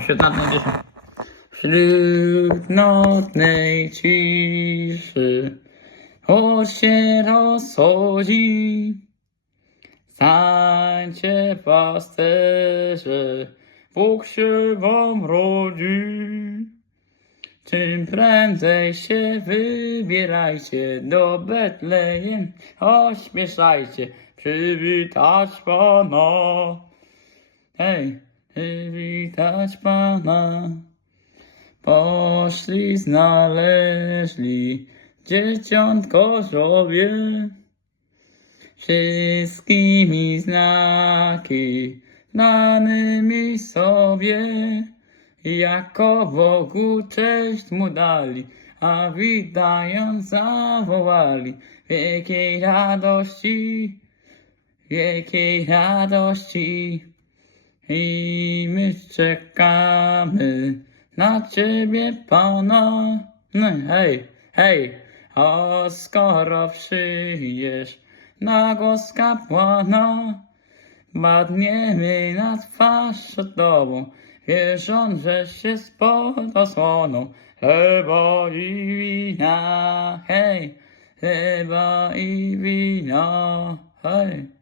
To będzie. Wśród nocnej ciszy choć się rozchodzi. Stańcie pasterze, Bóg się wam rodzi. Czym prędzej się wybierajcie do Betlejem, ośmieszajcie, przywitać Pana. Hej, przywitać Pana. Poszli, znaleźli dzieciątko żowie. Wszystkimi znaki znanymi sobie. Jako Bogu cześć mu dali, a witając zawołali wielkiej radości, wielkiej radości. I my czekamy na Ciebie, Pana. No hej, hej, a skoro przyjdziesz na głos kapłana, Badniemy na twarz przed Tobą, wierząc, że się spod osłoną chleba i wina, hej, chleba i wina, hej.